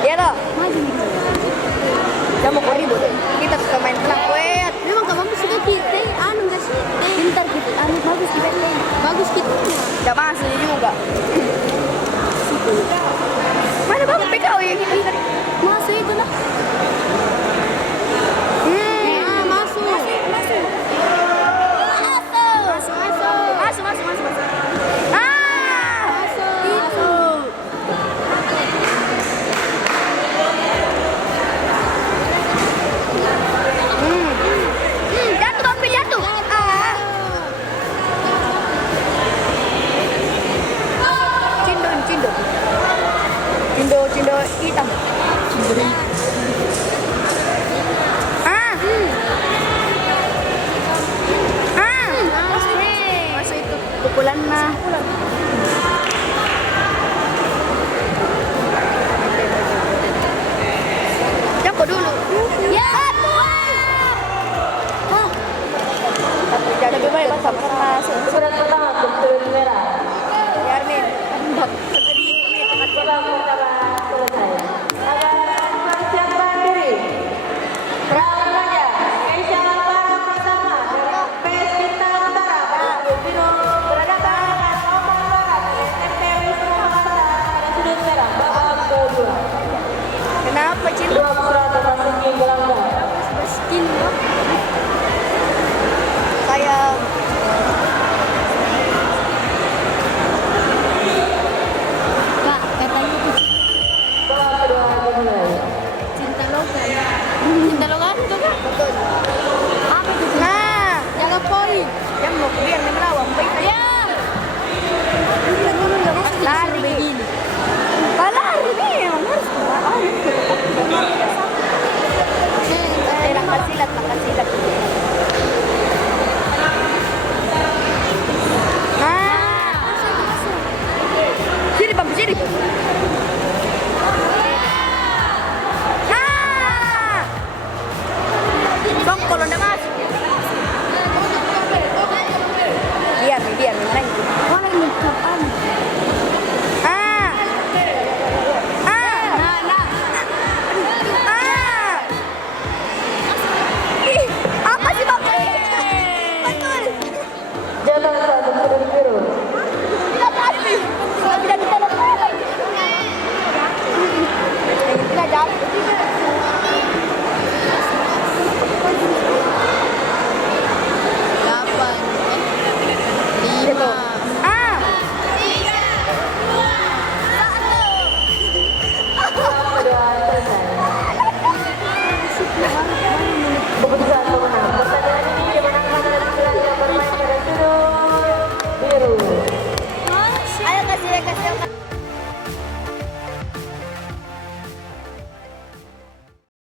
Iya toh? Maju nih. Jangan mau ribut. Kita suka main tenang. Wait. Memang gak bagus juga kita, anu gak sih? Pintar gitu, anu bagus kita. Bagus kita. Gak masuk juga. Mana bagus PKW yang ini tadi? Masuk itu lah. Nah, masuk. Masuk. Masuk. Ah! Masuk. Jatuh tapi jatuh. Ah. Cindo hitam. Ah. Masuk itu pukulan mah. Joko dulu. Ya.